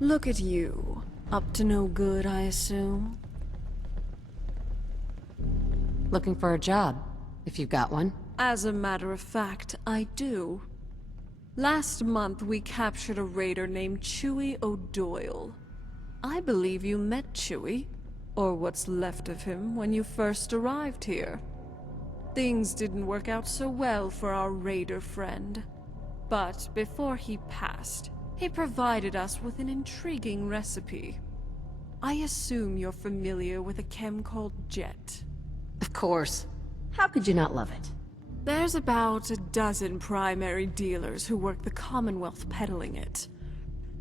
Look at you. Up to no good, I assume? Looking for a job, if you've got one. As a matter of fact, I do. Last month, we captured a raider named Chewie O'Doyle. I believe you met Chewie, or what's left of him, when you first arrived here. Things didn't work out so well for our raider friend. But before he passed, he provided us with an intriguing recipe. I assume you're familiar with a chem called Jet. Of course. How could you not love it? There's about a dozen primary dealers who work the Commonwealth peddling it.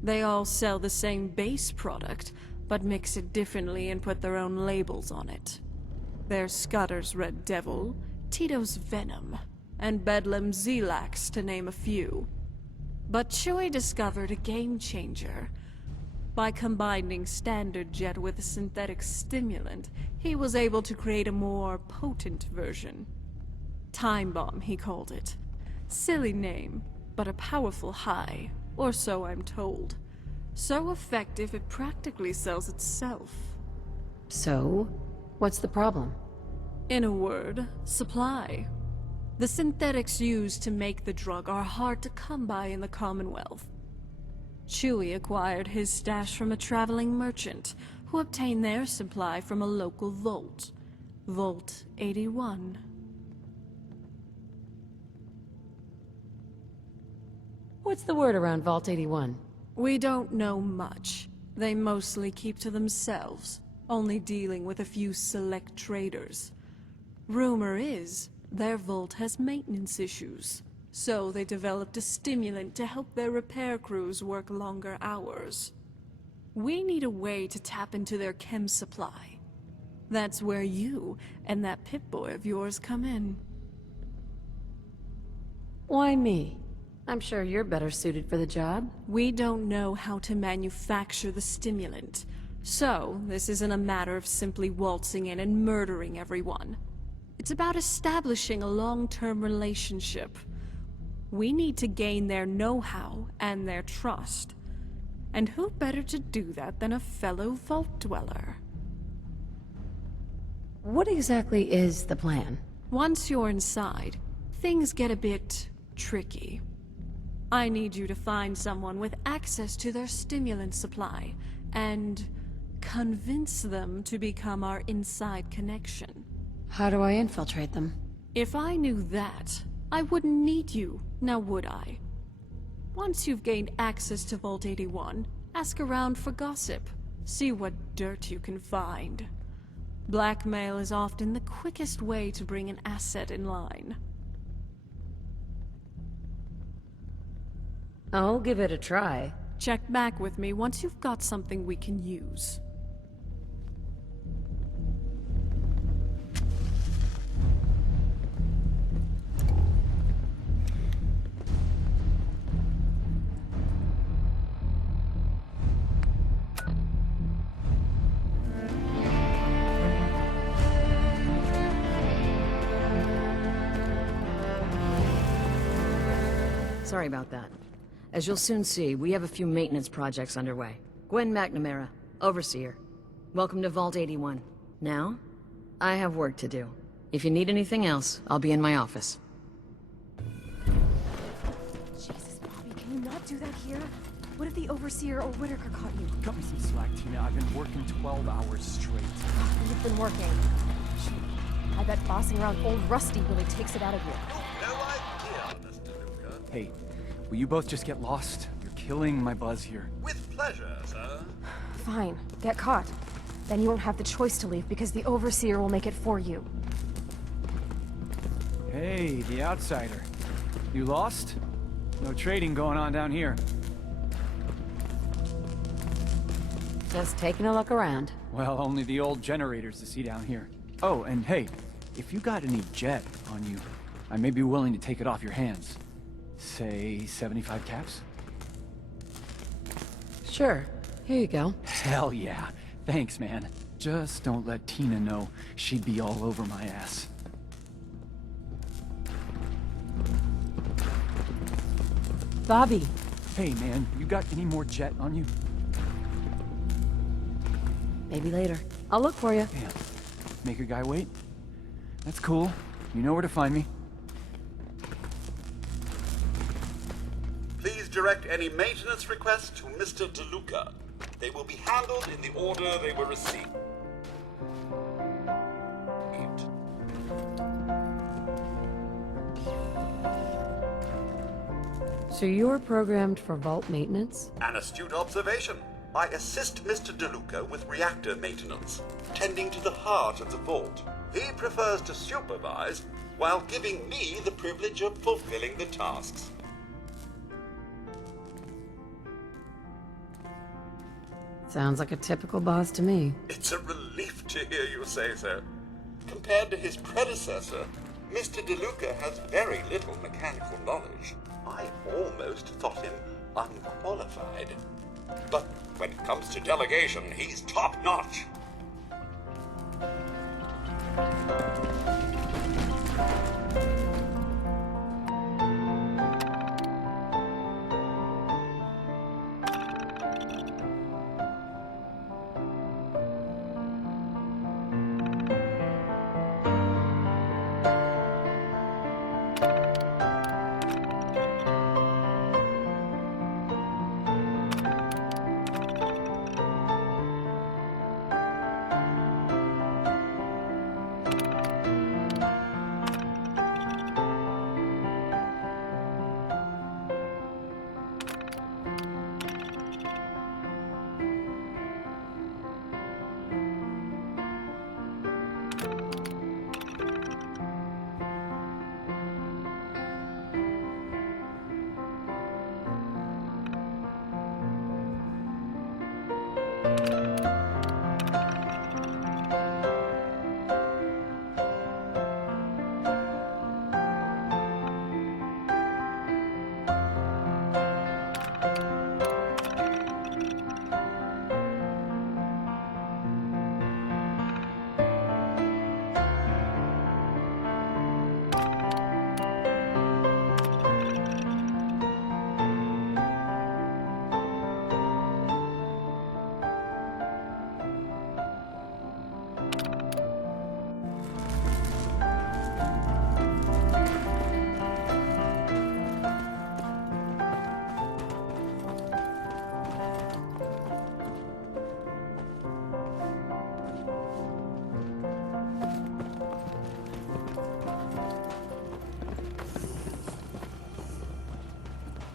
They all sell the same base product, but mix it differently and put their own labels on it. There's Scudder's Red Devil, Tito's Venom, and Bedlam's Zelax, to name a few. But Chewie discovered a game changer. By combining standard Jet with a synthetic stimulant, he was able to create a more potent version. Time Bomb, he called it. Silly name, but a powerful high, or so I'm told. So effective it practically sells itself. So, what's the problem? In a word, supply. The synthetics used to make the drug are hard to come by in the Commonwealth. Chewie acquired his stash from a traveling merchant, who obtained their supply from a local vault. Vault 81. What's the word around Vault 81? We don't know much. They mostly keep to themselves, only dealing with a few select traders. Rumor is, their vault has maintenance issues, so they developed a stimulant to help their repair crews work longer hours. We need a way to tap into their chem supply. That's where you and that Pip-Boy of yours come in. Why me? I'm sure you're better suited for the job. We don't know how to manufacture the stimulant, so this isn't a matter of simply waltzing in and murdering everyone. It's about establishing a long-term relationship. We need to gain their know-how and their trust. And who better to do that than a fellow Vault Dweller? What exactly is the plan? Once you're inside, things get a bit tricky. I need you to find someone with access to their stimulant supply, and convince them to become our inside connection. How do I infiltrate them? If I knew that, I wouldn't need you, now would I? Once you've gained access to Vault 81, ask around for gossip. See what dirt you can find. Blackmail is often the quickest way to bring an asset in line. I'll give it a try. Check back with me once you've got something we can use. Sorry about that. As you'll soon see, we have a few maintenance projects underway. Gwen McNamara, Overseer. Welcome to Vault 81. Now, I have work to do. If you need anything else, I'll be in my office. Jesus, Bobby, can you not do that here? What if the Overseer or Whitaker caught you? Cut me some slack, Tina. I've been working 12 hours straight. You've been working. Shoot, I bet bossing around old Rusty really takes it out of you. No idea, Mr. Luca. Hey, will you both just get lost? You're killing my buzz here. With pleasure, sir. Fine, get caught. Then you won't have the choice to leave because the Overseer will make it for you. Hey, the outsider. You lost? No trading going on down here. Just taking a look around. Well, only the old generators to see down here. Oh, and hey, if you got any jet on you, I may be willing to take it off your hands. Say 75 caps? Sure. Here you go. Hell yeah. Thanks, man. Just don't let Tina know. She'd be all over my ass. Bobby, Hey, man, you got any more Jet on you? Maybe later. I'll look for you. Damn. Make a guy wait? That's cool. You know where to find me. Please direct any maintenance requests to Mr. DeLuca. They will be handled in the order they were received. So you're programmed for vault maintenance? An astute observation. I assist Mr. DeLuca with reactor maintenance, tending to the heart of the vault. He prefers to supervise while giving me the privilege of fulfilling the tasks. Sounds like a typical boss to me. It's a relief to hear you say so. Compared to his predecessor, Mr. DeLuca has very little mechanical knowledge. I almost thought him unqualified. But when it comes to delegation, he's top-notch.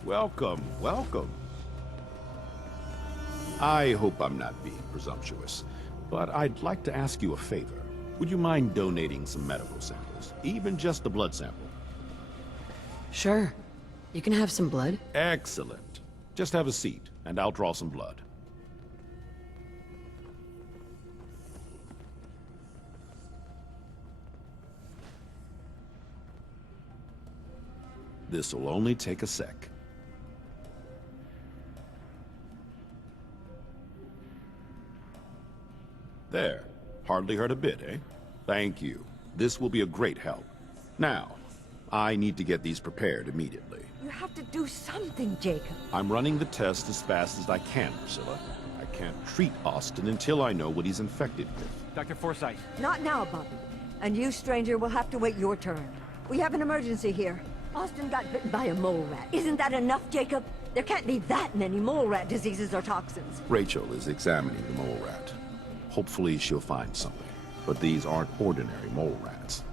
Welcome, welcome. I hope I'm not being presumptuous, but I'd like to ask you a favor. Would you mind donating some medical samples, even just a blood sample? Sure. You can have some blood. Excellent. Just have a seat, and I'll draw some blood. This'll only take a sec. There. Hardly hurt a bit, eh? Thank you. This will be a great help. Now, I need to get these prepared immediately. You have to do something, Jacob. I'm running the test as fast as I can, Priscilla. I can't treat Austin until I know what he's infected with. Dr. Forsyth. Not now, Bobby. And you, stranger, will have to wait your turn. We have an emergency here. Austin got bitten by a mole rat. Isn't that enough, Jacob? There can't be that many mole rat diseases or toxins. Rachel is examining the mole rat. Hopefully she'll find something. But these aren't ordinary mole rats.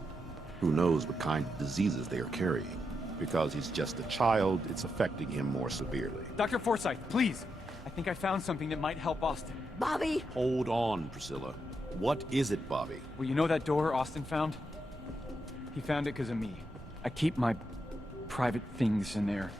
Who knows what kind of diseases they are carrying? Because he's just a child, it's affecting him more severely. Dr. Forsyth, please. I think I found something that might help Austin. Bobby! Hold on, Priscilla. What is it, Bobby? Well, you know that door Austin found? He found it because of me. I keep my private things in there.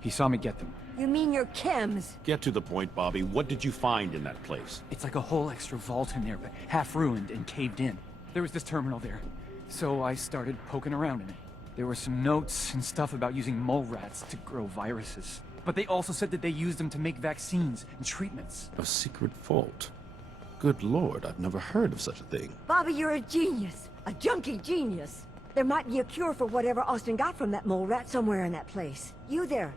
He saw me get them. You mean your chems? Get to the point, Bobby. What did you find in that place? It's like a whole extra vault in there, but half ruined and caved in. There was this terminal there, so I started poking around in it. There were some notes and stuff about using mole rats to grow viruses. But they also said that they used them to make vaccines and treatments. A secret vault? Good Lord, I've never heard of such a thing. Bobby, you're a genius. A junkie genius. There might be a cure for whatever Austin got from that mole rat somewhere in that place. You there.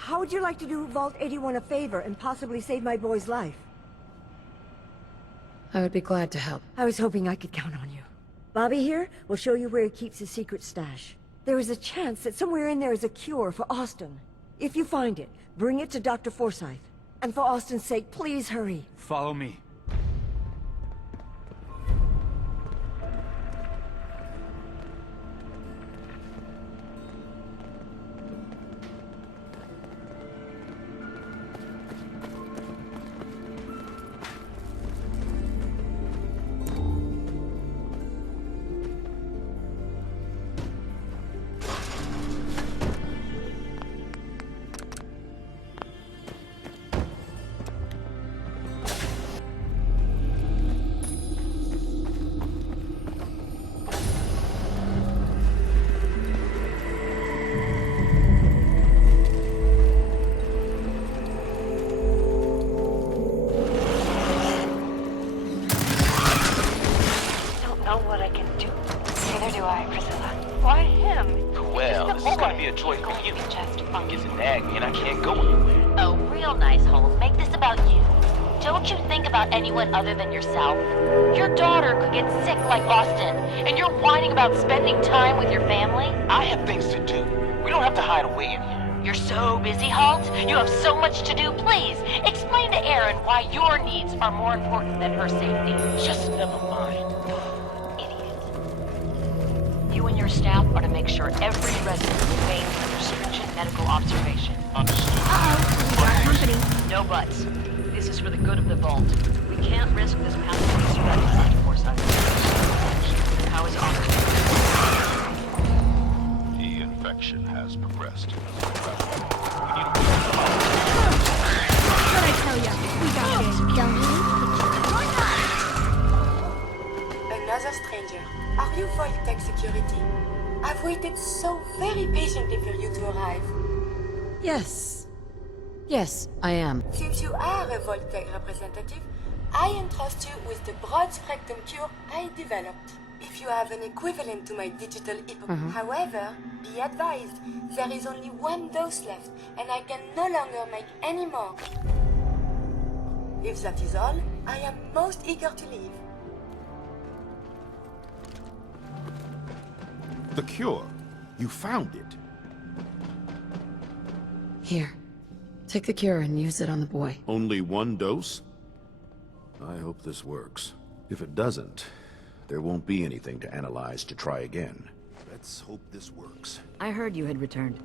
How would you like to do Vault 81 a favor and possibly save my boy's life? I would be glad to help. I was hoping I could count on you. Bobby here will show you where he keeps his secret stash. There is a chance that somewhere in there is a cure for Austin. If you find it, bring it to Dr. Forsyth. And for Austin's sake, please hurry. Follow me. Anyone other than yourself? Your daughter could get sick like Austin, and you're whining about spending time with your family? I have things to do. We don't have to hide away in here. You're so busy, Halt. You have so much to do. Please, explain to Erin why your needs are more important than her safety. Just never mind. Idiot. You and your staff are to make sure every resident remains under stringent medical observation. Understood. Uh-oh, we got company. No buts. This is for the good of the Vault. We can't risk this path being spread, Dr. Forsyth. How is Austin? The infection has progressed. What'd I tell ya? We got it. Another stranger. Are you Vault Tech Security? I've waited so very patiently for you to arrive. Yes. Yes, I am. Since you are a Vault Tech representative, I entrust you with the broad spectrum cure I developed. If you have an equivalent to my digital However, be advised, there is only one dose left, and I can no longer make any more. If that is all, I am most eager to leave. The cure. You found it. Here. Take the cure and use it on the boy. Only one dose? I hope this works. If it doesn't, there won't be anything to analyze to try again. Let's hope this works. I heard you had returned.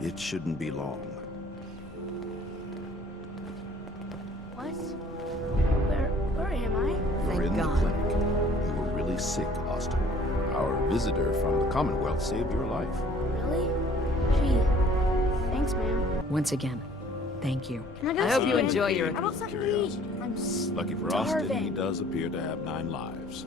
It shouldn't be long. What? Where am I? You're Thank in God. the clinic. You were really sick, Austin. Our visitor from the Commonwealth saved your life. Really? Gee, thanks, man. Once again, thank you. Can I go I hope see you him? enjoy your... How about something to eat? I'm Lucky for Austin, he starving. does appear to have 9 lives.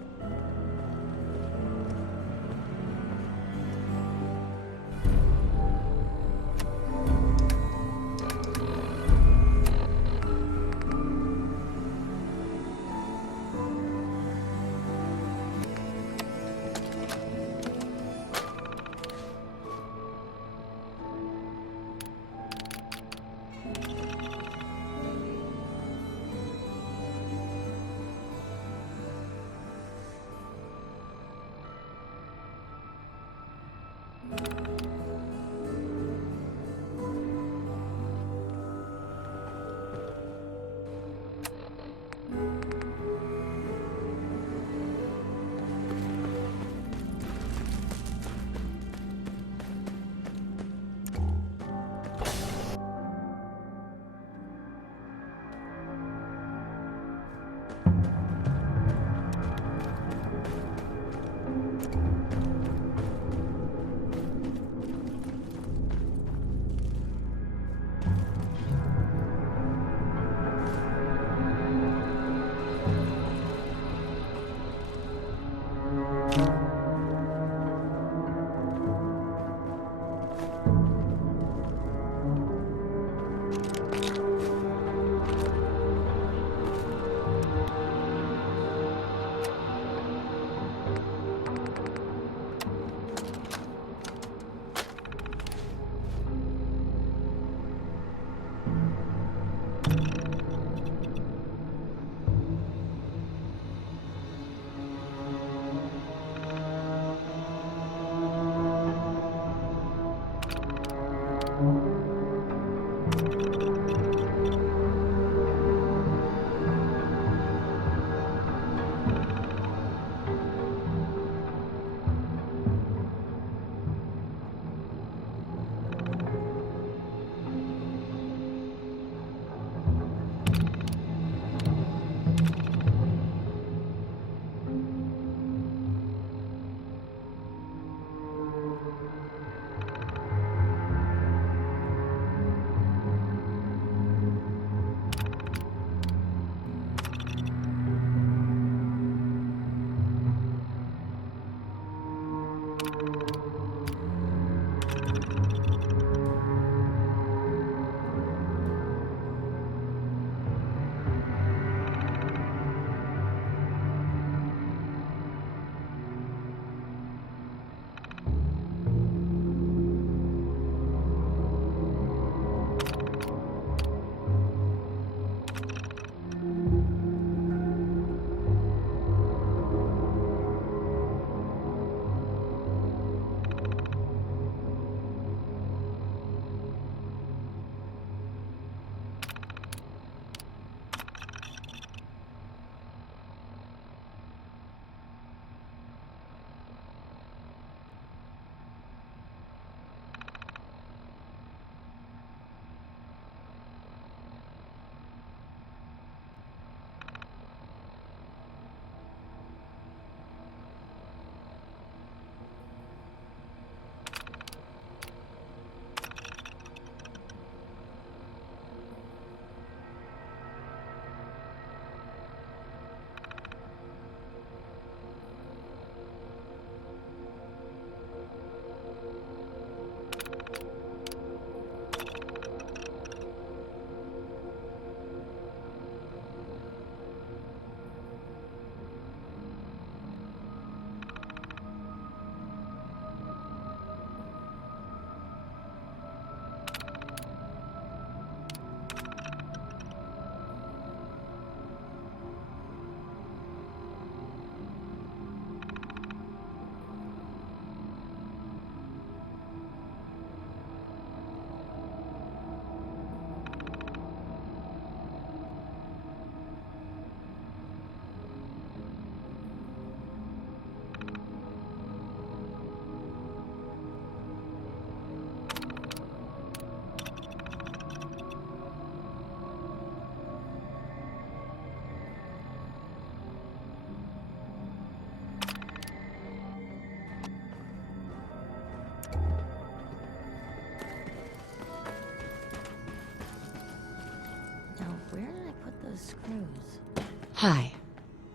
Hi.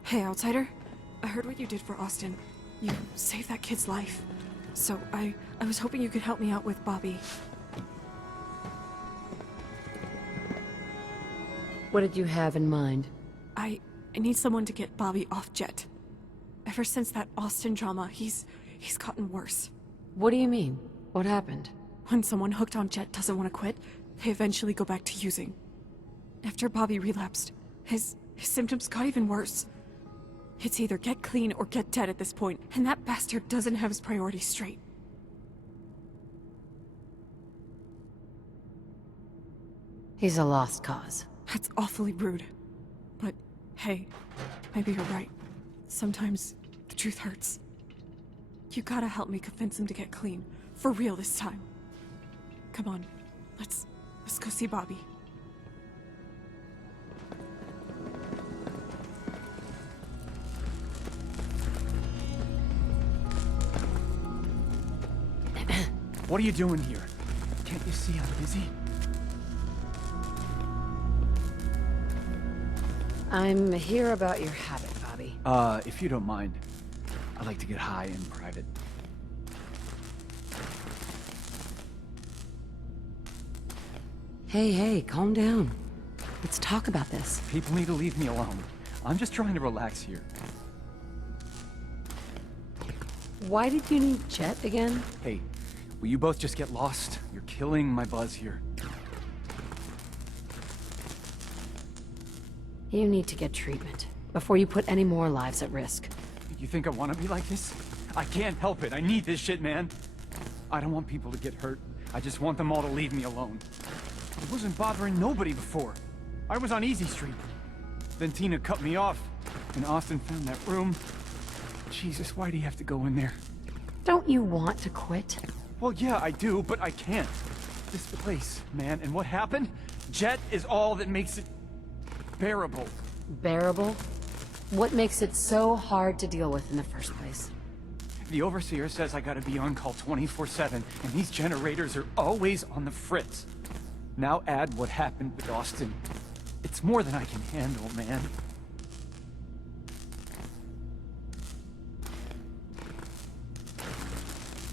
Hey, outsider. I heard what you did for Austin. You saved that kid's life. So I was hoping you could help me out with Bobby. What did you have in mind? I need someone to get Bobby off Jet. Ever since that Austin drama, he's gotten worse. What do you mean? What happened? When someone hooked on Jet doesn't want to quit, they eventually go back to using. After Bobby relapsed, his symptoms got even worse. It's either get clean or get dead at this point, and that bastard doesn't have his priorities straight. He's a lost cause. That's awfully rude. But, hey, maybe you're right. Sometimes, the truth hurts. You gotta help me convince him to get clean. For real this time. Come on, let's go see Bobby. What are you doing here? Can't you see I'm busy? I'm here about your habit, Bobby. If you don't mind, I like to get high in private. Hey, calm down. Let's talk about this. People need to leave me alone. I'm just trying to relax here. Why did you need Jet again? Hey, will you both just get lost? You're killing my buzz here. You need to get treatment before you put any more lives at risk. You think I want to be like this? I can't help it. I need this shit, man. I don't want people to get hurt. I just want them all to leave me alone. I wasn't bothering nobody before. I was on Easy Street. Then Tina cut me off, and Austin found that room. Jesus, why do you have to go in there? Don't you want to quit? Well, yeah, I do, but I can't. This place, man, and what happened? Jet is all that makes it bearable. Bearable? What makes it so hard to deal with in the first place? The Overseer says I gotta be on call 24/7, and these generators are always on the fritz. Now add what happened with Austin. It's more than I can handle, man.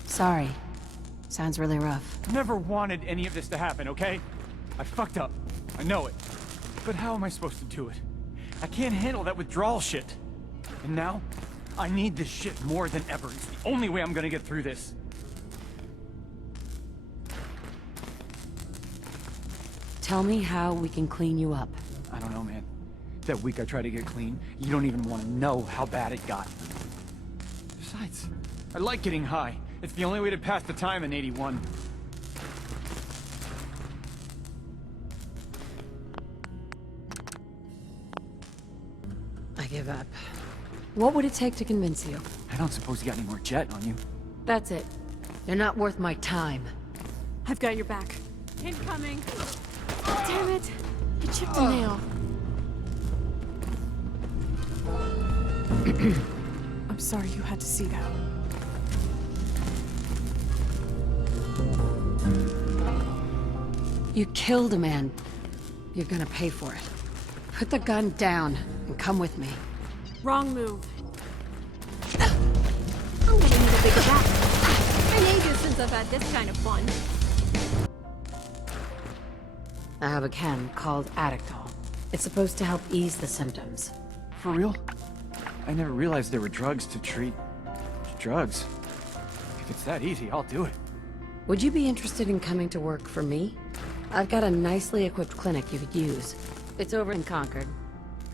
Sorry. Sounds really rough. Never wanted any of this to happen, okay? I fucked up. I know it. But how am I supposed to do it? I can't handle that withdrawal shit. And now, I need this shit more than ever. It's the only way I'm gonna get through this. Tell me how we can clean you up. I don't know, man. That week I tried to get clean, you don't even want to know how bad it got. Besides, I like getting high. It's the only way to pass the time in 81. I give up. What would it take to convince you? I don't suppose you got any more Jet on you. That's it. You're not worth my time. I've got your back. Incoming! Damn it! I chipped a nail. I'm sorry you had to see that. You killed a man. You're gonna pay for it. Put the gun down and come with me. Wrong move. I'm gonna need a bigger back. Been ages since I've had this kind of fun. I have a chem called Adictol. It's supposed to help ease the symptoms. For real? I never realized there were drugs to treat drugs. If it's that easy, I'll do it. Would you be interested in coming to work for me? I've got a nicely equipped clinic you could use. It's over in Concord.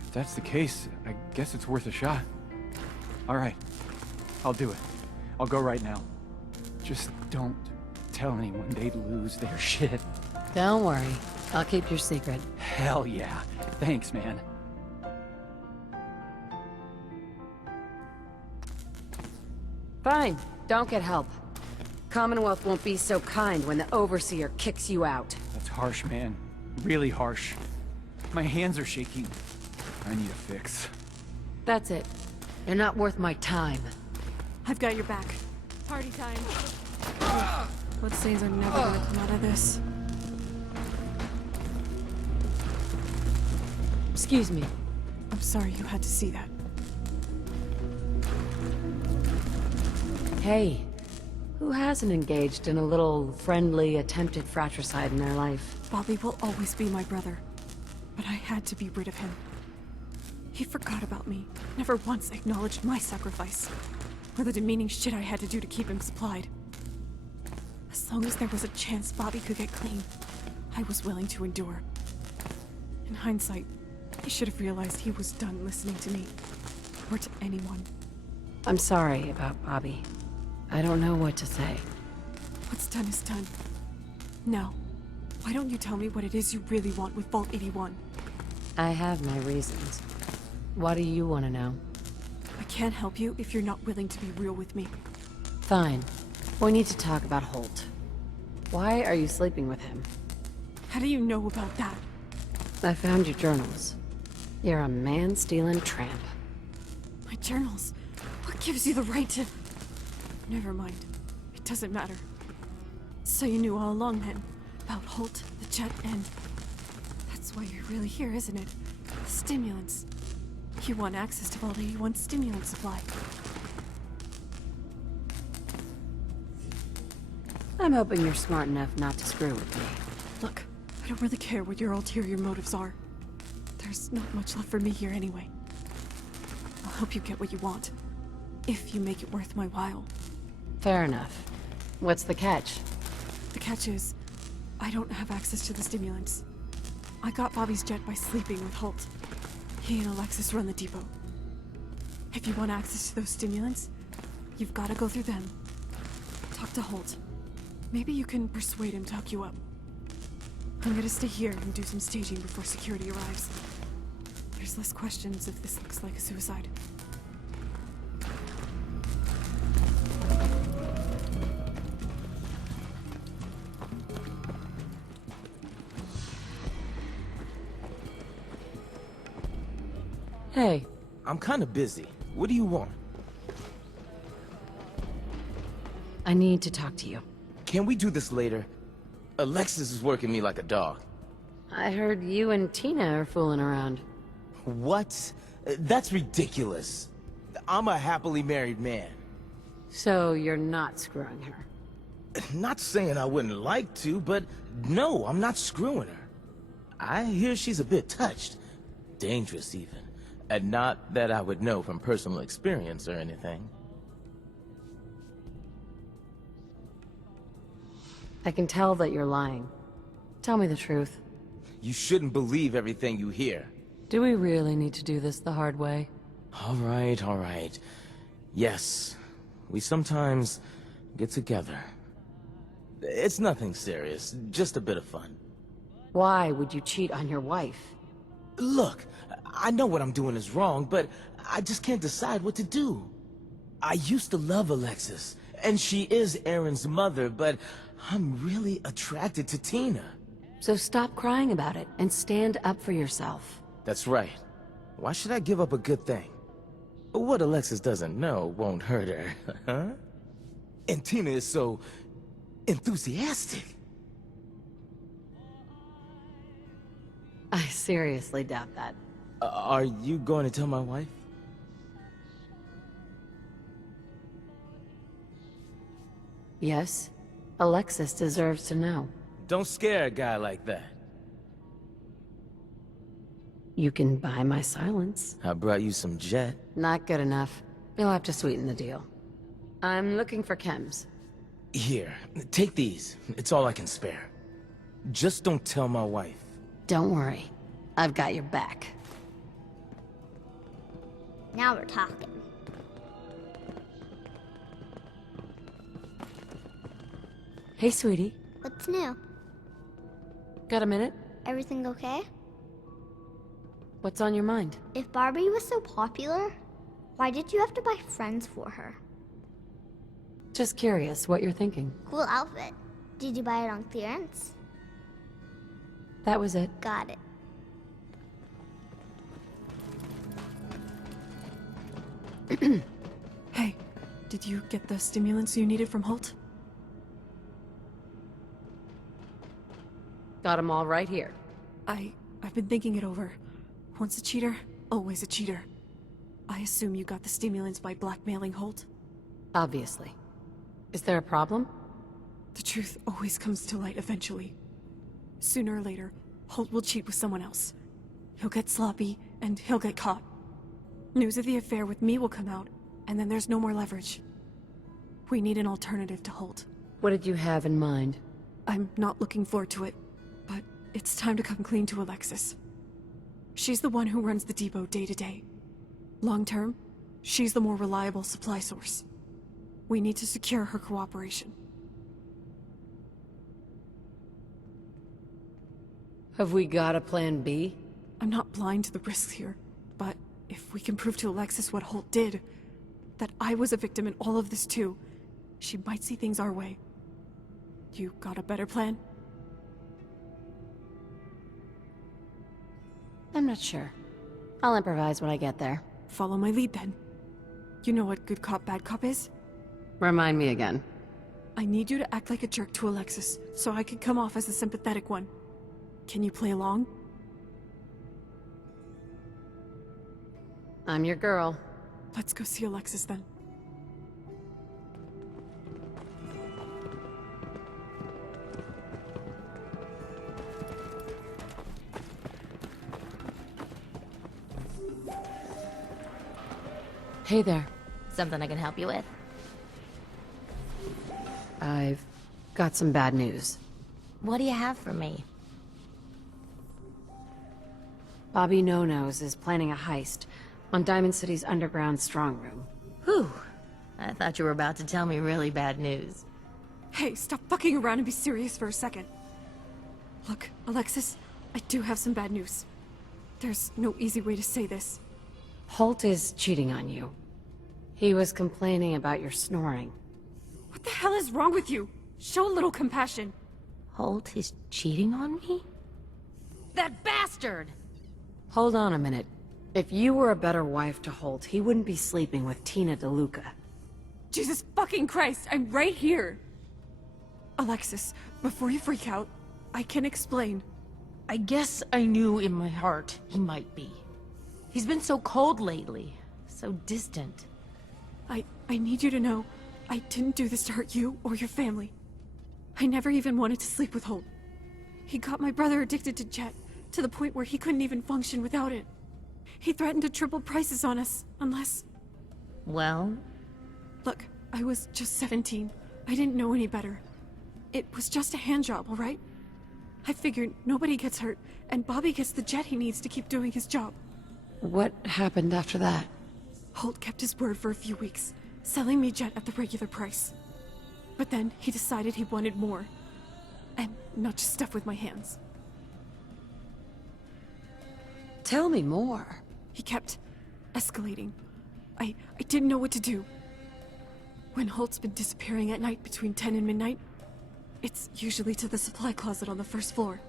If that's the case, I guess it's worth a shot. All right, I'll do it. I'll go right now. Just don't tell anyone they'd lose their shit. Don't worry. I'll keep your secret. Hell yeah. Thanks, man. Fine. Don't get help. Commonwealth won't be so kind when the Overseer kicks you out. That's harsh, man. Really harsh. My hands are shaking. I need a fix. That's it. You're not worth my time. I've got your back. Party time. Let's say they're never gonna come out of this. Excuse me. I'm sorry you had to see that. Hey, who hasn't engaged in a little friendly, attempted fratricide in their life? Bobby will always be my brother, but I had to be rid of him. He forgot about me, never once acknowledged my sacrifice, or the demeaning shit I had to do to keep him supplied. As long as there was a chance Bobby could get clean, I was willing to endure. In hindsight, I should have realized he was done listening to me, or to anyone. I'm sorry about Bobby. I don't know what to say. What's done is done. Now, why don't you tell me what it is you really want with Vault 81? I have my reasons. What do you want to know? I can't help you if you're not willing to be real with me. Fine. We need to talk about Holt. Why are you sleeping with him? How do you know about that? I found your journals. You're a man-stealing tramp. My journals? What gives you the right to... Never mind. It doesn't matter. So you knew all along then, about Holt, the Jet, and... That's why you're really here, isn't it? The stimulants. You want access to Vault 81's stimulant supply. I'm hoping you're smart enough not to screw with me. Look, I don't really care what your ulterior motives are. There's not much left for me here anyway. I'll help you get what you want, if you make it worth my while. Fair enough. What's the catch? The catch is, I don't have access to the stimulants. I got Bobby's jet by sleeping with Holt. He and Alexis run the depot. If you want access to those stimulants, you've got to go through them. Talk to Holt. Maybe you can persuade him to hook you up. I'm gonna stay here and do some staging before security arrives. There's less questions if this looks like a suicide. Hey. I'm kind of busy. What do you want? I need to talk to you. Can we do this later? Alexis is working me like a dog. I heard you and Tina are fooling around. What? That's ridiculous. I'm a happily married man. So you're not screwing her? Not saying I wouldn't like to, but no, I'm not screwing her. I hear she's a bit touched. Dangerous even. And not that I would know from personal experience or anything. I can tell that you're lying. Tell me the truth. You shouldn't believe everything you hear. Do we really need to do this the hard way? All right, all right. Yes, we sometimes get together. It's nothing serious, just a bit of fun. Why would you cheat on your wife? Look, I know what I'm doing is wrong, but I just can't decide what to do. I used to love Alexis, and she is Aaron's mother, but I'm really attracted to Tina. So stop crying about it and stand up for yourself. That's right. Why should I give up a good thing? What Alexis doesn't know won't hurt her, huh? And Tina is so enthusiastic. I seriously doubt that. Are you going to tell my wife? Yes. Alexis deserves to know. Don't scare a guy like that. You can buy my silence. I brought you some jet. Not good enough. You'll have to sweeten the deal. I'm looking for chems. Here, take these. It's all I can spare. Just don't tell my wife. Don't worry. I've got your back. Now we're talking. Hey, sweetie. What's new? Got a minute? Everything okay? What's on your mind? If Barbie was so popular, why did you have to buy friends for her? Just curious what you're thinking. Cool outfit. Did you buy it on clearance? That was it. Got it. Hey, did you get the stimulants you needed from Holt? Got them all right here. I've been thinking it over. Once a cheater, always a cheater. I assume you got the stimulants by blackmailing Holt? Obviously. Is there a problem? The truth always comes to light eventually. Sooner or later, Holt will cheat with someone else. He'll get sloppy, and he'll get caught. News of the affair with me will come out, and then there's no more leverage. We need an alternative to Holt. What did you have in mind? I'm not looking forward to it, but it's time to come clean to Alexis. She's the one who runs the depot day to day. Long term, she's the more reliable supply source. We need to secure her cooperation. Have we got a plan B? I'm not blind to the risks here, but if we can prove to Alexis what Holt did, that I was a victim in all of this too, she might see things our way. You got a better plan? I'm not sure. I'll improvise when I get there. Follow my lead then. You know what good cop, bad cop is? Remind me again. I need you to act like a jerk to Alexis, so I can come off as the sympathetic one. Can you play along? I'm your girl. Let's go see Alexis then. Hey there. Something I can help you with? I've got some bad news. What do you have for me? Bobby No-Nose is planning a heist on Diamond City's underground strongroom. Whew. I thought you were about to tell me really bad news. Hey, stop fucking around and be serious for a second. Look, Alexis, I do have some bad news. There's no easy way to say this. Holt is cheating on you. He was complaining about your snoring. What the hell is wrong with you? Show a little compassion. Holt is cheating on me? That bastard! Hold on a minute. If you were a better wife to Holt, he wouldn't be sleeping with Tina DeLuca. Jesus fucking Christ, I'm right here! Alexis, before you freak out, I can explain. I guess I knew in my heart he might be. He's been so cold lately, so distant. I need you to know, I didn't do this to hurt you or your family. I never even wanted to sleep with Holt. He got my brother addicted to Jet, to the point where he couldn't even function without it. He threatened to triple prices on us, unless... Well? Look, I was just 17. I didn't know any better. It was just a hand job, alright? I figured nobody gets hurt, and Bobby gets the jet he needs to keep doing his job. What happened after that? Holt kept his word for a few weeks, selling me Jet at the regular price. But then he decided he wanted more. And not just stuff with my hands. Tell me more. He kept escalating. I didn't know what to do. When Holt's been disappearing at night between 10 and midnight, it's usually to the supply closet on the first floor.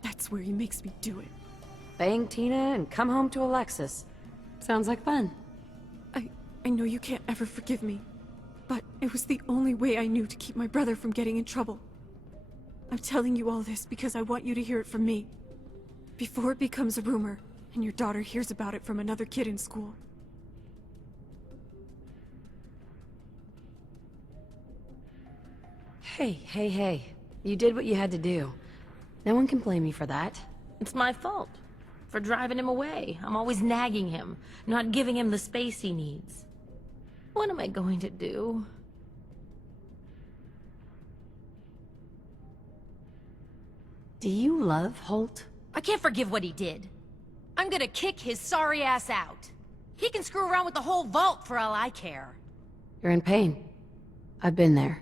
That's where he makes me do it. Bang Tina and come home to Alexis. Sounds like fun. I know you can't ever forgive me, but it was the only way I knew to keep my brother from getting in trouble. I'm telling you all this because I want you to hear it from me. Before it becomes a rumor, and your daughter hears about it from another kid in school. Hey. You did what you had to do. No one can blame you for that. It's my fault. For driving him away. I'm always nagging him, not giving him the space he needs. What am I going to do? Do you love Holt? I can't forgive what he did. I'm gonna kick his sorry ass out. He can screw around with the whole vault for all I care. You're in pain. I've been there.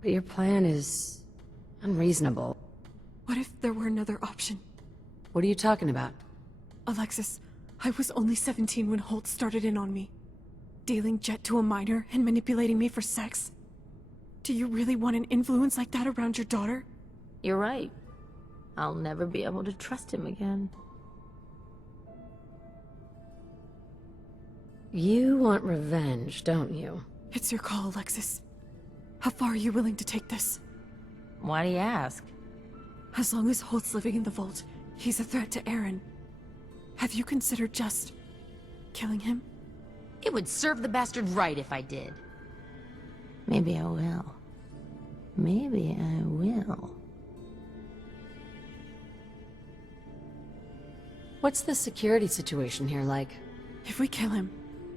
But your plan is... unreasonable. What if there were another option? What are you talking about? Alexis, I was only 17 when Holt started in on me. Dealing Jet to a minor and manipulating me for sex. Do you really want an influence like that around your daughter? You're right. I'll never be able to trust him again. You want revenge, don't you? It's your call, Alexis. How far are you willing to take this? Why do you ask? As long as Holt's living in the vault, he's a threat to Aaron. Have you considered just killing him? It would serve the bastard right if I did. Maybe I will. Maybe I will. What's the security situation here like? If we kill him,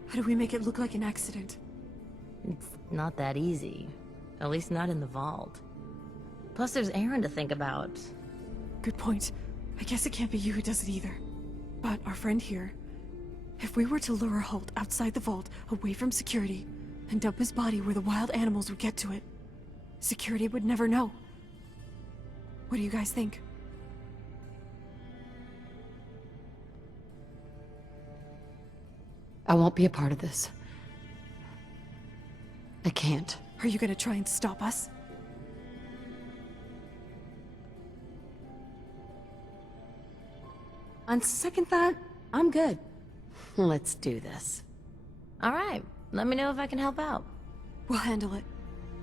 how do we make it look like an accident? It's not that easy. At least not in the vault. Plus there's Aaron to think about. Good point. I guess it can't be you who does it either. But our friend here, if we were to lure Holt outside the vault, away from security, and dump his body where the wild animals would get to it, security would never know. What do you guys think? I won't be a part of this. I can't. Are you gonna try and stop us? On second thought, I'm good. Let's do this. Alright, let me know if I can help out. We'll handle it.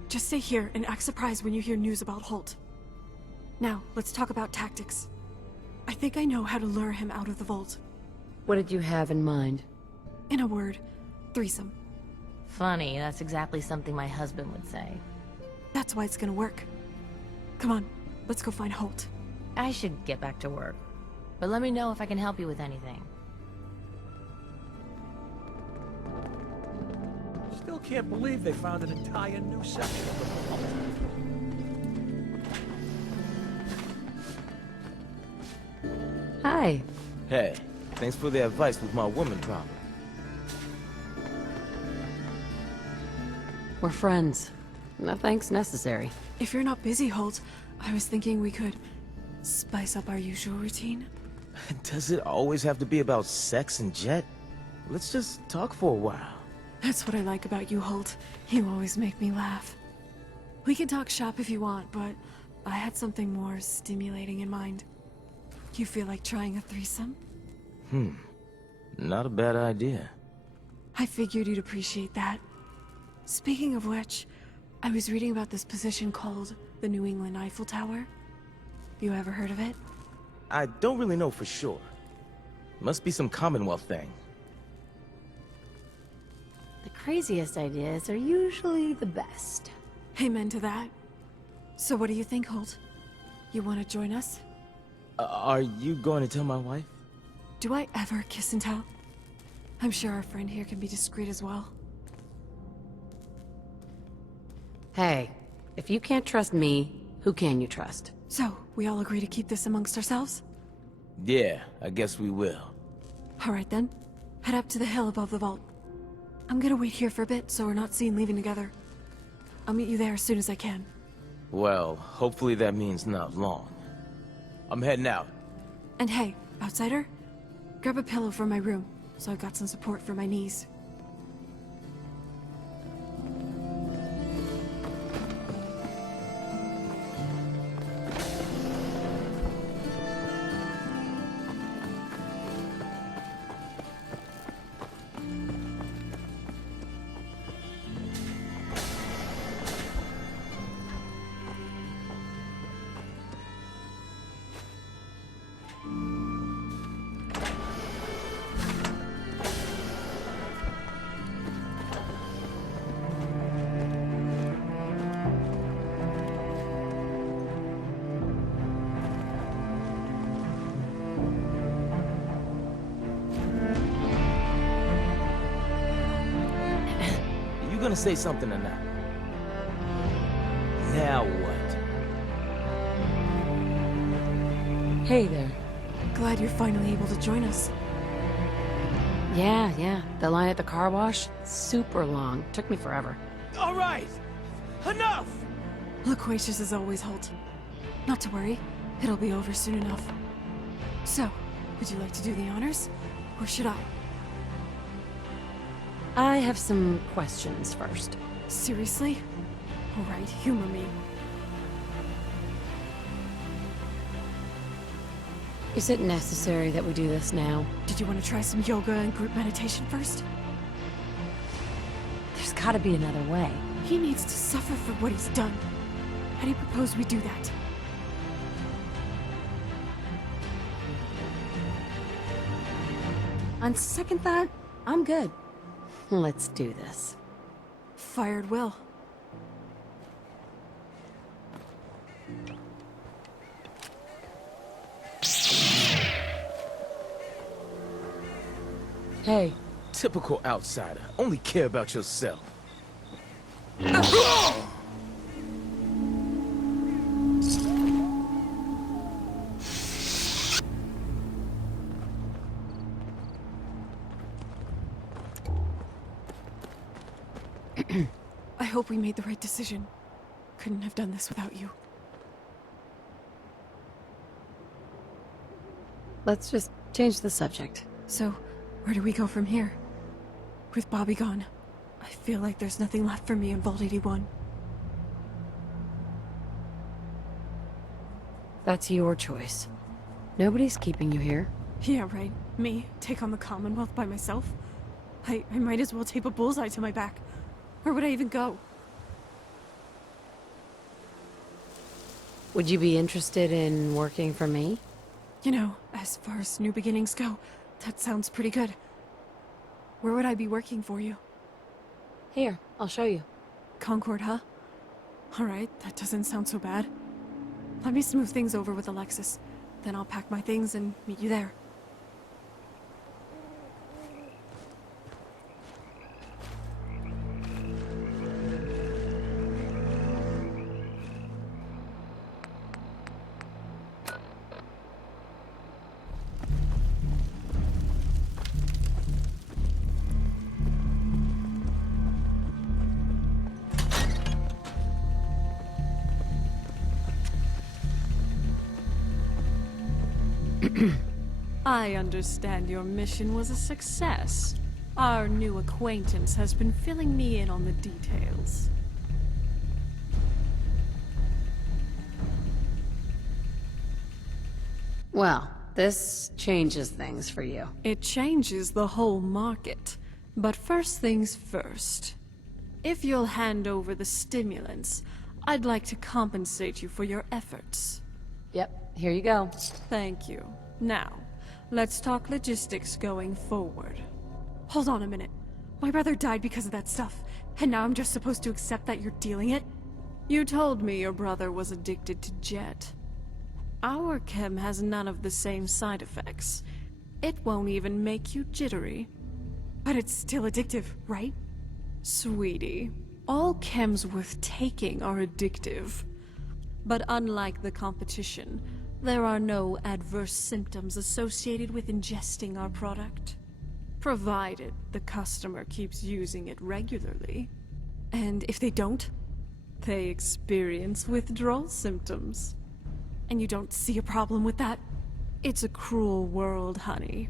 Just stay here and act surprised when you hear news about Holt. Now, let's talk about tactics. I think I know how to lure him out of the vault. What did you have in mind? In a word, threesome. Funny, that's exactly something my husband would say. That's why it's gonna work. Come on, let's go find Holt. I should get back to work. But let me know if I can help you with anything. Still can't believe they found an entire new section of the vault. Hi. Hey, thanks for the advice with my woman problem. We're friends. No thanks necessary. If you're not busy, Holt, I was thinking we could spice up our usual routine. Does it always have to be about sex and Jet? Let's just talk for a while. That's what I like about you, Holt. You always make me laugh. We can talk shop if you want, but I had something more stimulating in mind. You feel like trying a threesome? Not a bad idea. I figured you'd appreciate that. Speaking of which, I was reading about this position called the New England Eiffel Tower. You ever heard of it? I don't really know for sure. Must be some Commonwealth thing. The craziest ideas are usually the best. Amen to that. So what do you think, Holt? You want to join us? Are you going to tell my wife? Do I ever kiss and tell? I'm sure our friend here can be discreet as well. Hey, if you can't trust me, who can you trust? So, we all agree to keep this amongst ourselves? Yeah, I guess we will. Alright then. Head up to the hill above the vault. I'm gonna wait here for a bit so we're not seen leaving together. I'll meet you there as soon as I can. Well, hopefully that means not long. I'm heading out. And hey, outsider, grab a pillow from my room so I've got some support for my knees. Gonna say something or not? Now what? Hey there. Glad you're finally able to join us. Yeah. The line at the car wash, super long. Took me forever. All right! Enough! Loquacious as always, Holt. Not to worry, it'll be over soon enough. So, would you like to do the honors? Or should I? I have some questions first. Seriously? Alright, humor me. Is it necessary that we do this now? Did you want to try some yoga and group meditation first? There's gotta be another way. He needs to suffer for what he's done. How do you propose we do that? On second thought, I'm good. Let's do this. Fired well. Hey. Typical outsider. Only care about yourself. I hope we made the right decision. Couldn't have done this without you. Let's just change the subject. So, where do we go from here? With Bobby gone, I feel like there's nothing left for me in Vault 81. That's your choice. Nobody's keeping you here. Yeah, right. Me, take on the Commonwealth by myself? I might as well tape a bullseye to my back. Where would I even go? Would you be interested in working for me? You know, as far as new beginnings go, that sounds pretty good. Where would I be working for you? Here, I'll show you. Concord, huh? Alright, that doesn't sound so bad. Let me smooth things over with Alexis. Then I'll pack my things and meet you there. I understand your mission was a success. Our new acquaintance has been filling me in on the details. Well, this changes things for you. It changes the whole market. But first things first. If you'll hand over the stimulants, I'd like to compensate you for your efforts. Yep, here you go. Thank you. Now, let's talk logistics going forward. Hold on a minute. My brother died because of that stuff, and now I'm just supposed to accept that you're dealing it? You told me your brother was addicted to Jet. Our Chem has none of the same side effects. It won't even make you jittery. But it's still addictive, right? Sweetie, all chems worth taking are addictive. But unlike the competition, there are no adverse symptoms associated with ingesting our product. Provided the customer keeps using it regularly. And if they don't, they experience withdrawal symptoms. And you don't see a problem with that? It's a cruel world, honey.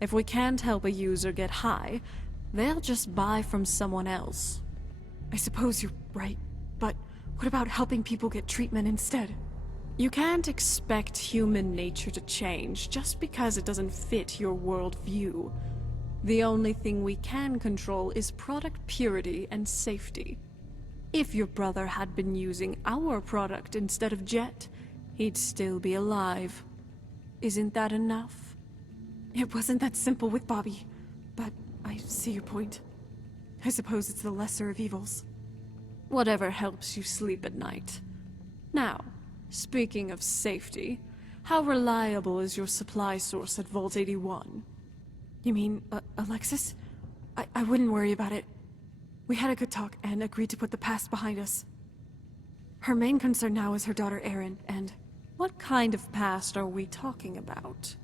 If we can't help a user get high, they'll just buy from someone else. I suppose you're right, but what about helping people get treatment instead? You can't expect human nature to change just because it doesn't fit your worldview. The only thing we can control is product purity and safety. If your brother had been using our product instead of Jet, he'd still be alive. Isn't that enough? It wasn't that simple with Bobby, but I see your point. I suppose it's the lesser of evils. Whatever helps you sleep at night. Now, speaking of safety, how reliable is your supply source at Vault 81? You mean, Alexis? I wouldn't worry about it. We had a good talk and agreed to put the past behind us. Her main concern now is her daughter Erin, and what kind of past are we talking about?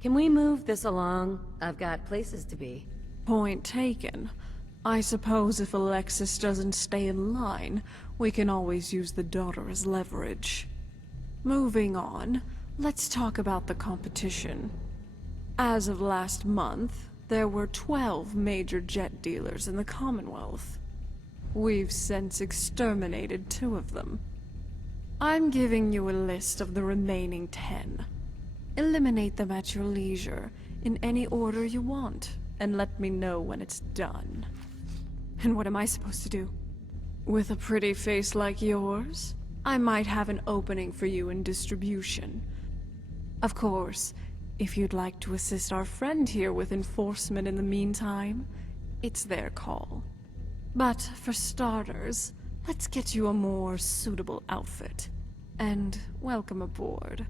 Can we move this along? I've got places to be. Point taken. I suppose if Alexis doesn't stay in line, we can always use the daughter as leverage. Moving on, let's talk about the competition. As of last month, there were 12 major jet dealers in the Commonwealth. We've since exterminated 2 of them. I'm giving you a list of the remaining 10. Eliminate them at your leisure, in any order you want, and let me know when it's done. And what am I supposed to do? With a pretty face like yours, I might have an opening for you in distribution. Of course, if you'd like to assist our friend here with enforcement in the meantime, it's their call. But for starters, let's get you a more suitable outfit. And welcome aboard.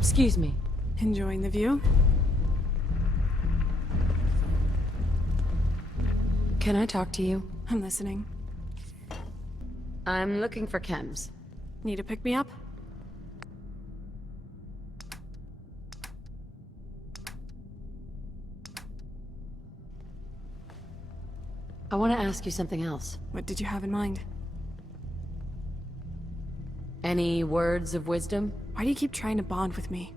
Excuse me. Enjoying the view? Can I talk to you? I'm listening. I'm looking for chems. Need to pick me up? I want to ask you something else. What did you have in mind? Any words of wisdom? Why do you keep trying to bond with me?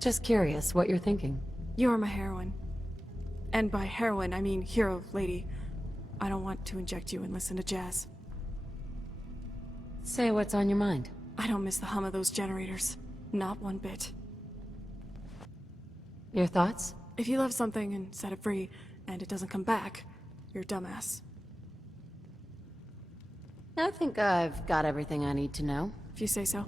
Just curious what you're thinking. You're my heroine. And by heroine, I mean hero lady. I don't want to inject you and listen to jazz. Say what's on your mind. I don't miss the hum of those generators. Not one bit. Your thoughts? If you love something and set it free, and it doesn't come back, you're a dumbass. I think I've got everything I need to know. If you say so.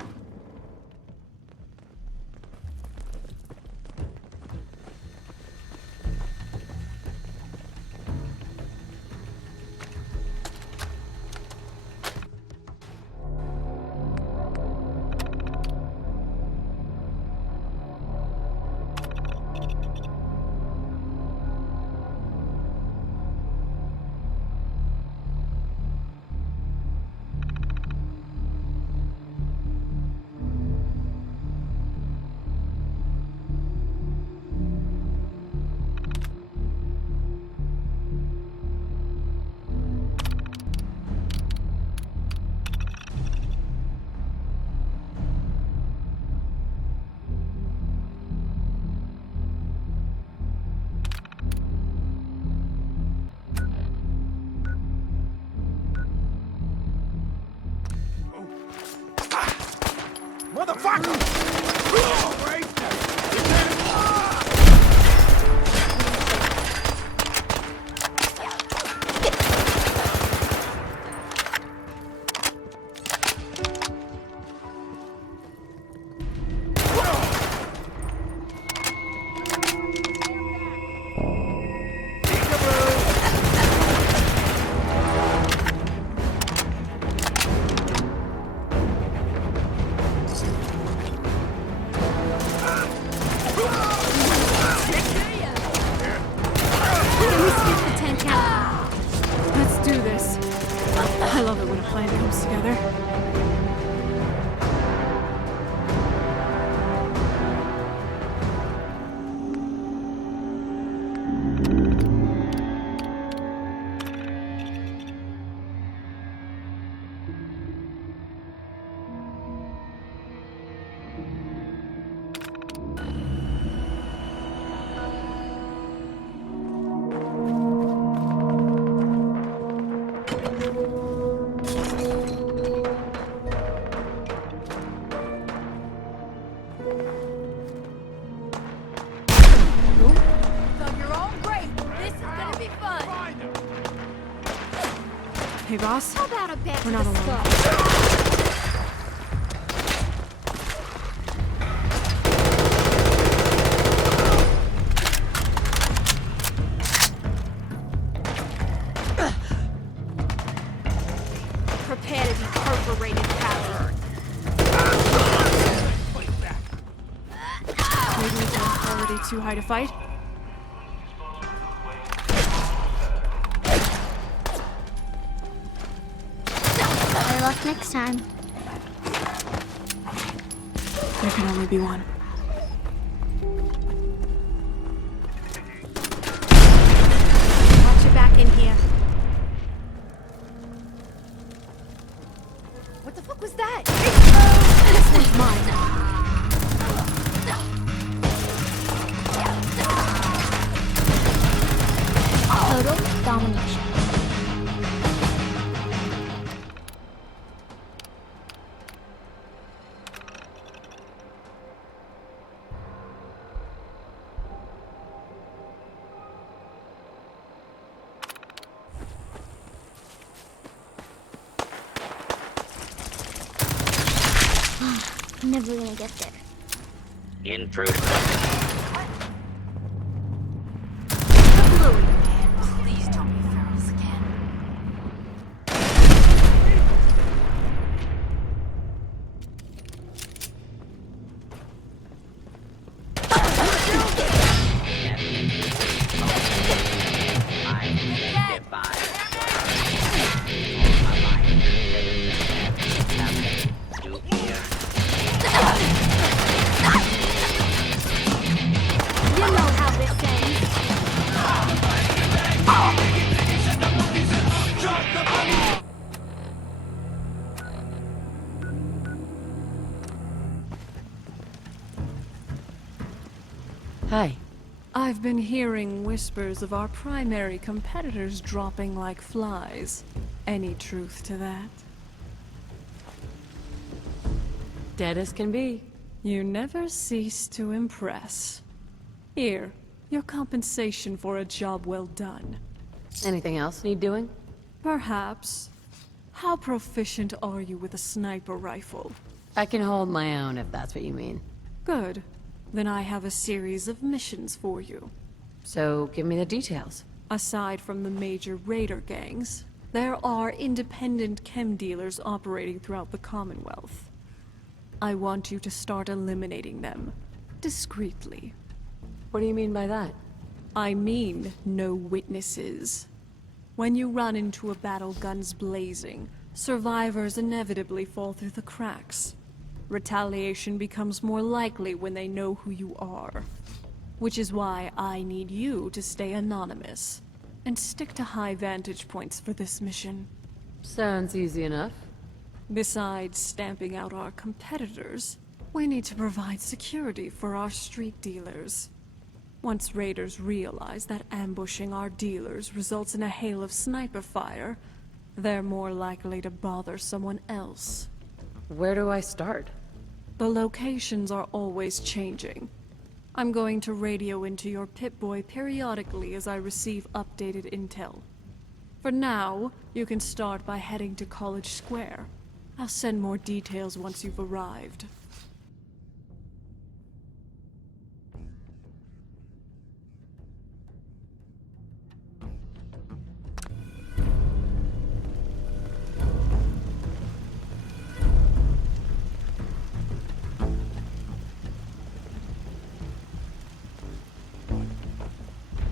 Hey, boss. How about a bet We're not to the alone. Prepare to be perforated, coward. Maybe they're already too high to fight? Better luck next time. There can only be one. Watch your back in here. What the fuck was that? This one's mine. Never gonna get there. Intruder. Please don't be ferals again. You know how this ends. Hi. I've been hearing whispers of our primary competitors dropping like flies. Any truth to that? Dead as can be. You never cease to impress. Here, your compensation for a job well done. Anything else need doing? Perhaps. How proficient are you with a sniper rifle? I can hold my own if that's what you mean. Good. Then I have a series of missions for you. So, give me the details. Aside from the major raider gangs, there are independent chem dealers operating throughout the Commonwealth. I want you to start eliminating them. Discreetly. What do you mean by that? I mean, no witnesses. When you run into a battle guns blazing, survivors inevitably fall through the cracks. Retaliation becomes more likely when they know who you are. Which is why I need you to stay anonymous, and stick to high vantage points for this mission. Sounds easy enough. Besides stamping out our competitors, we need to provide security for our street dealers. Once raiders realize that ambushing our dealers results in a hail of sniper fire, they're more likely to bother someone else. Where do I start? The locations are always changing. I'm going to radio into your Pip-Boy periodically as I receive updated intel. For now, you can start by heading to College Square. I'll send more details once you've arrived.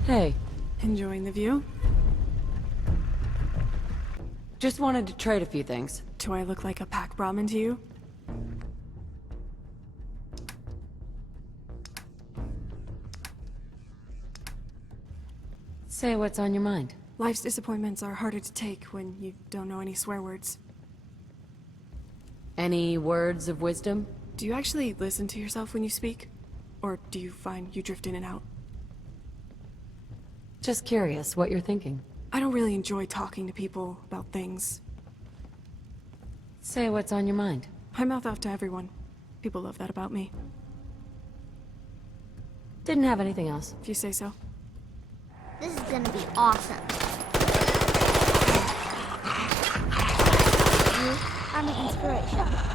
Hey. Enjoying the view? Just wanted to trade a few things. Do I look like a pack Brahmin to you? Say what's on your mind. Life's disappointments are harder to take when you don't know any swear words. Any words of wisdom? Do you actually listen to yourself when you speak? Or do you find you drift in and out? Just curious what you're thinking. I don't really enjoy talking to people about things. Say what's on your mind. I mouth off to everyone. People love that about me. Didn't have anything else. If you say so. This is gonna be awesome. You are my inspiration.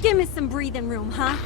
Give me some breathing room, huh?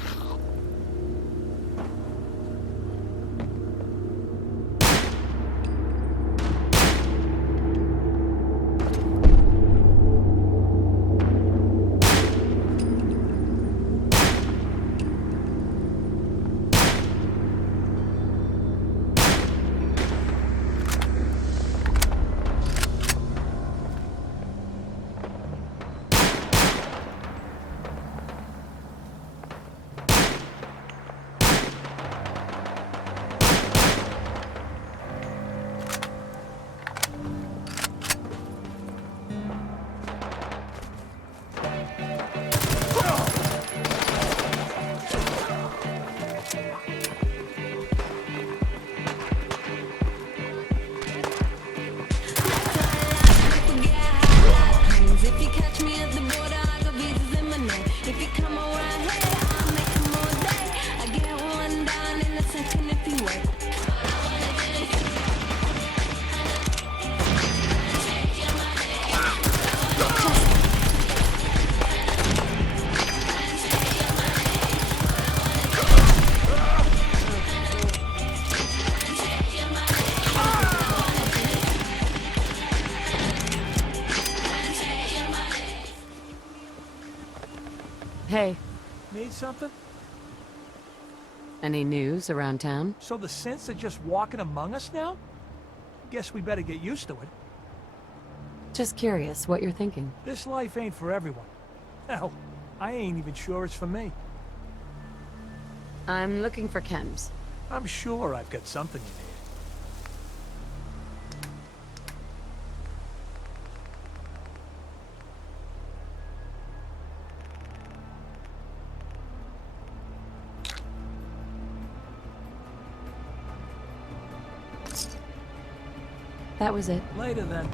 something? Any news around town? So the synths are just walking among us now? Guess we better get used to it. Just curious what you're thinking. This life ain't for everyone. Hell, I ain't even sure it's for me. I'm looking for chems. I'm sure I've got something you need. That was it. Later then.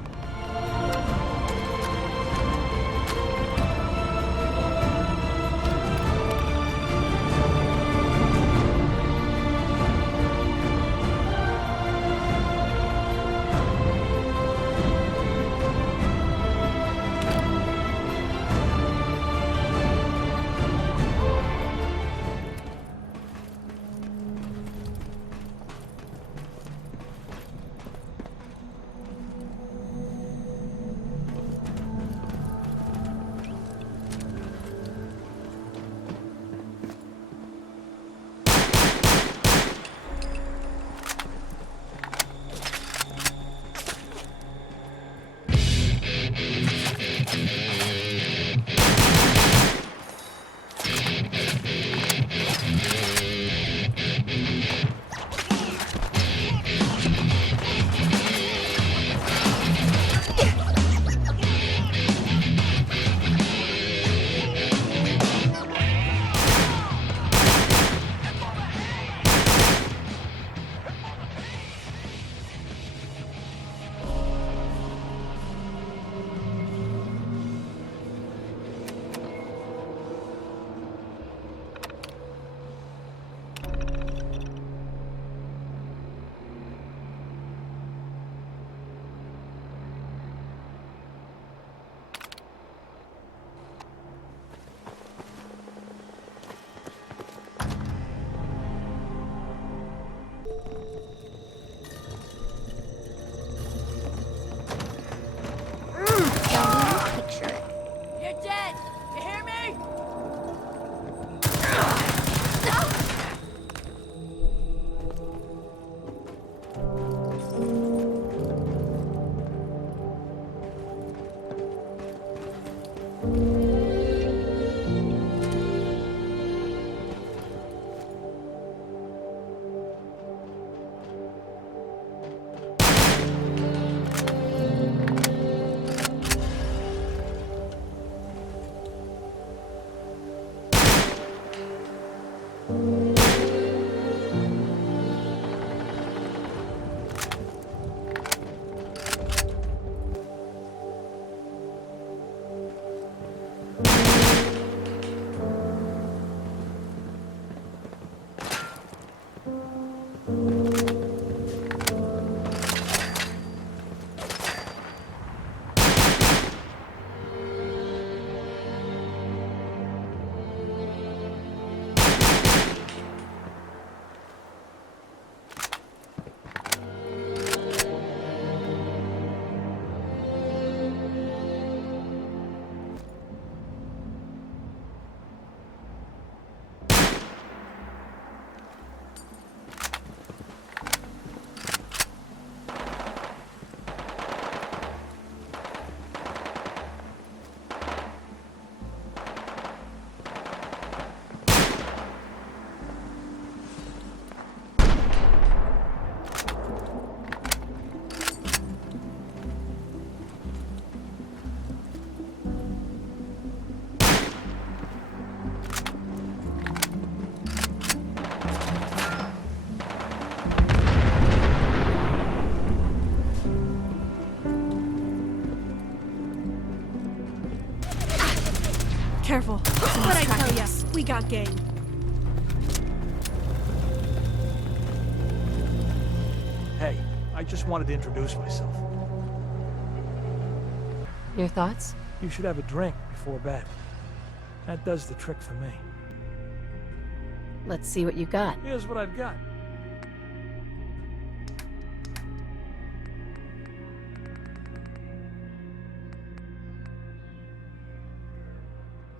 Careful. What'd I tell ya? We got game. Hey, I just wanted to introduce myself. Your thoughts? You should have a drink before bed. That does the trick for me. Let's see what you got. Here's what I've got.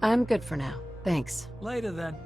I'm good for now. Thanks. Later then.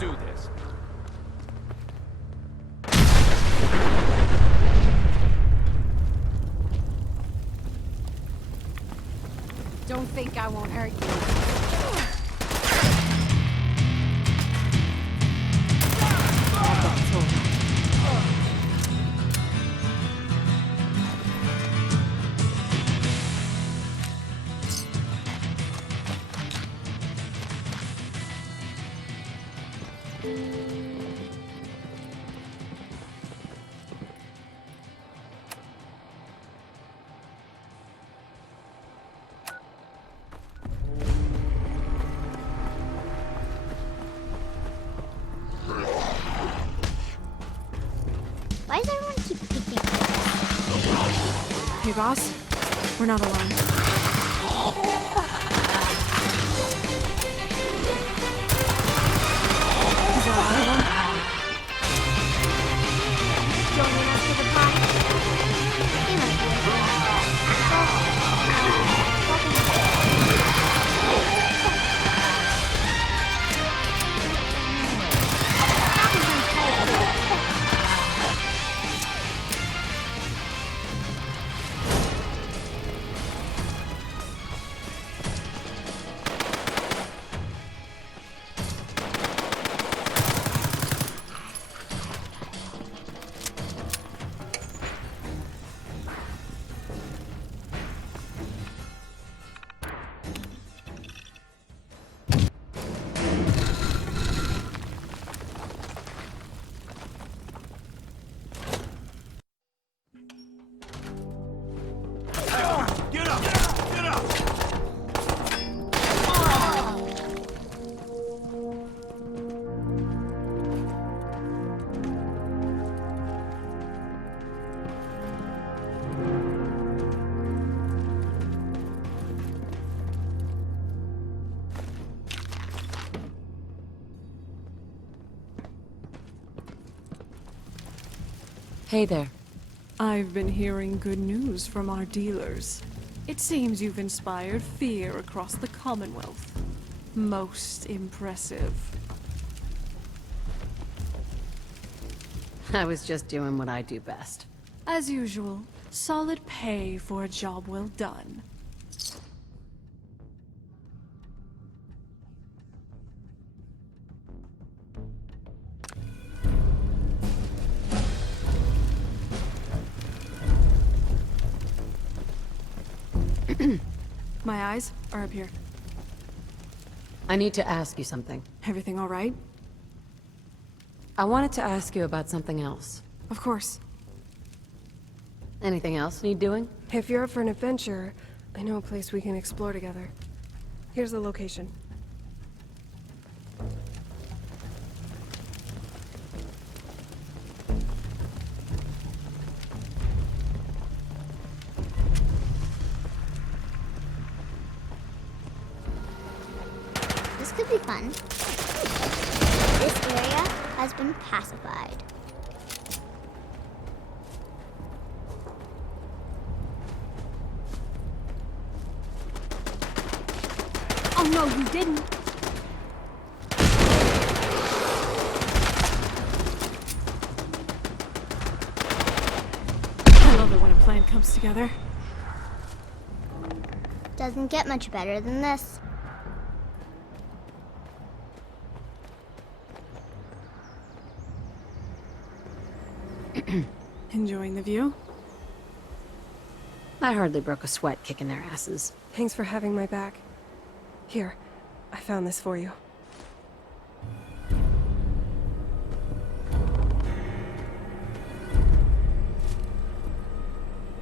do this. Don't think I won't hurt you. Why does everyone keep picking? Hey, boss. We're not alone. Is that all of them? Joining us for the party? They might be Hey there. I've been hearing good news from our dealers. It seems you've inspired fear across the Commonwealth. Most impressive. I was just doing what I do best. As usual, solid pay for a job well done. My eyes are up here. I need to ask you something. Everything all right? I wanted to ask you about something else. Of course. Anything else need doing? If you're up for an adventure, I know a place we can explore together. Here's the location. This could be fun. This area has been pacified. Oh no, you didn't! I love it when a plan comes together. Doesn't get much better than this. Enjoying the view? I hardly broke a sweat kicking their asses. Thanks for having my back. Here, I found this for you.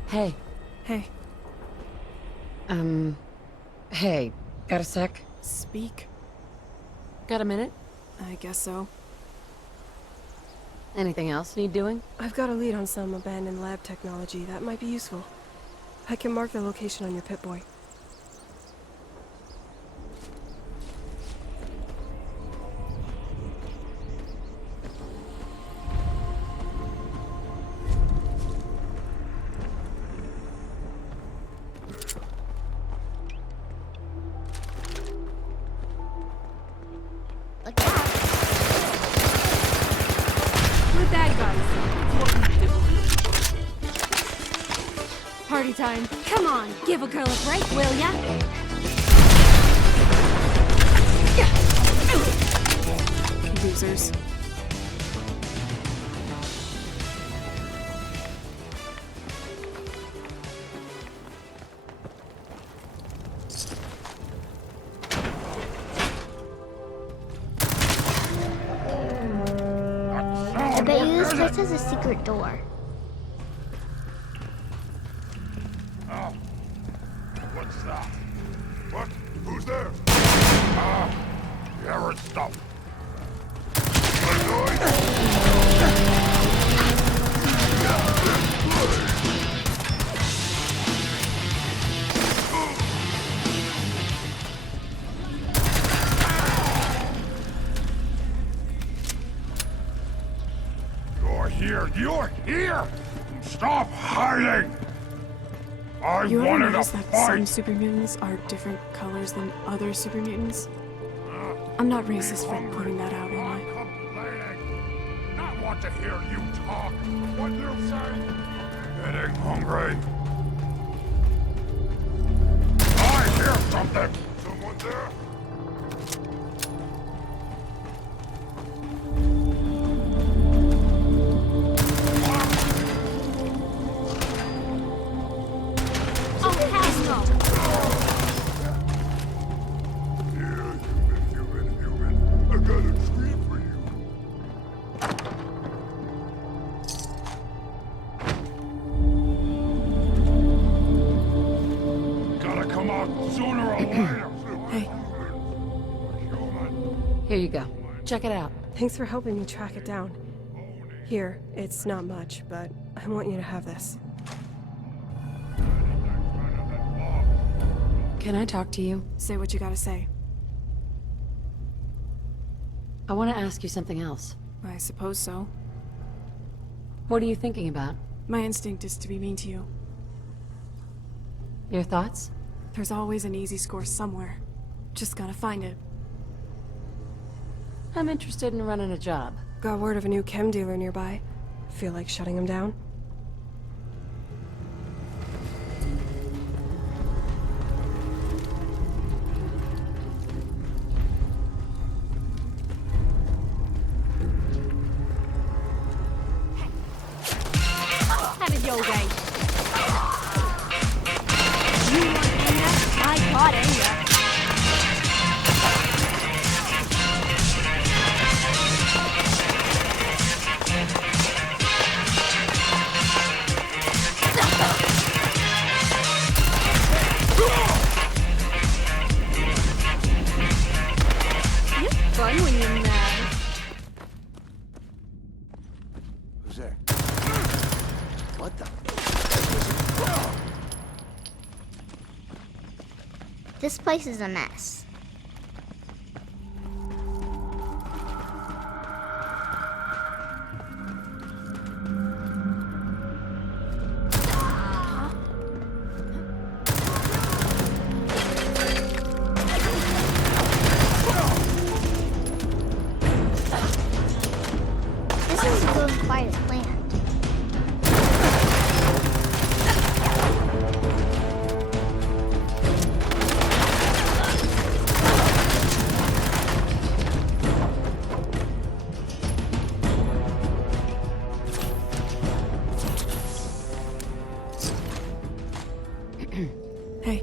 Hey. Hey. Hey, got a sec? Speak. Got a minute? I guess so. Anything else need doing? I've got a lead on some abandoned lab technology that might be useful. I can mark the location on your Pip-Boy. Look out. We're bad guys. Party time. Come on, give a girl a break, will ya? Losers. I bet you this place has a secret door. Oh. What's that? What? Who's there? Ah, the errant stuff. You're here! You're here! Stop hiding! I You ever wanted to notice that some fight! super mutants are different colors than other super mutants? I'm not racist for putting that out, am I? Complaining! Not want to hear you talk! What you say? Getting hungry! I hear something! Someone there? Oh, hell no! Human, I got a treat for you. Gotta come out sooner or later. Hey. Here you go. Check it out. Thanks for helping me track it down. Here, it's not much, but I want you to have this. Can I talk to you? Say what you gotta say. I want to ask you something else. I suppose so. What are you thinking about? My instinct is to be mean to you. Your thoughts? There's always an easy score somewhere. Just gotta find it. I'm interested in running a job. Got word of a new chem dealer nearby. Feel like shutting him down? Have it your way. You want to do that? I got What the? This place is a mess. This isn't going quite as planned. Hey.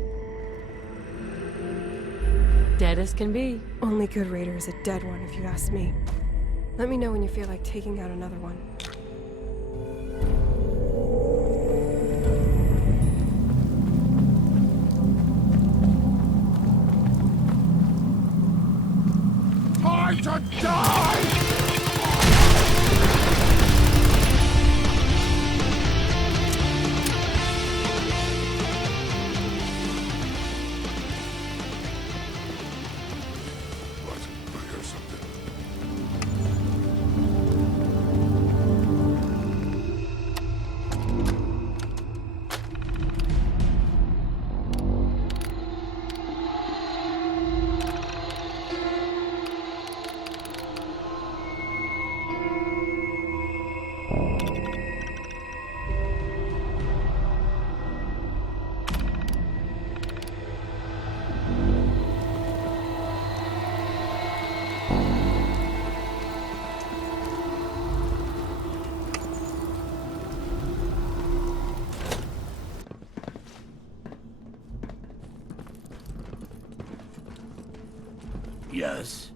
Dead as can be. Only good raider is a dead one, if you ask me. Let me know when you feel like taking out another one. Time to die! Yes.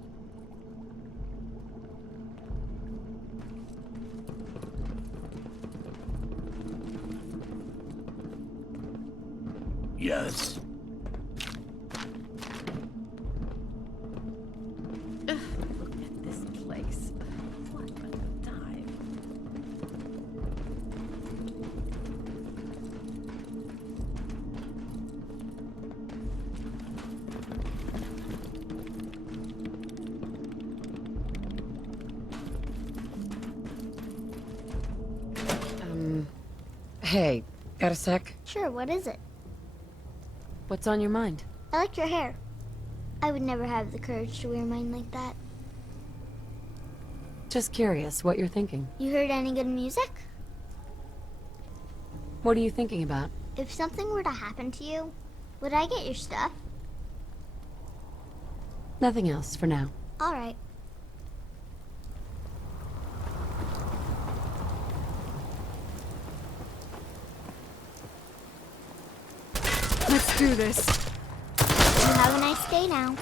Yes. Look at this place. What a dive. Hey, got a sec? Sure, what is it? What's on your mind? I like your hair. I would never have the courage to wear mine like that. Just curious what you're thinking. You heard any good music? What are you thinking about? If something were to happen to you, would I get your stuff? Nothing else for now. All right. Let's do this. You have a nice day now.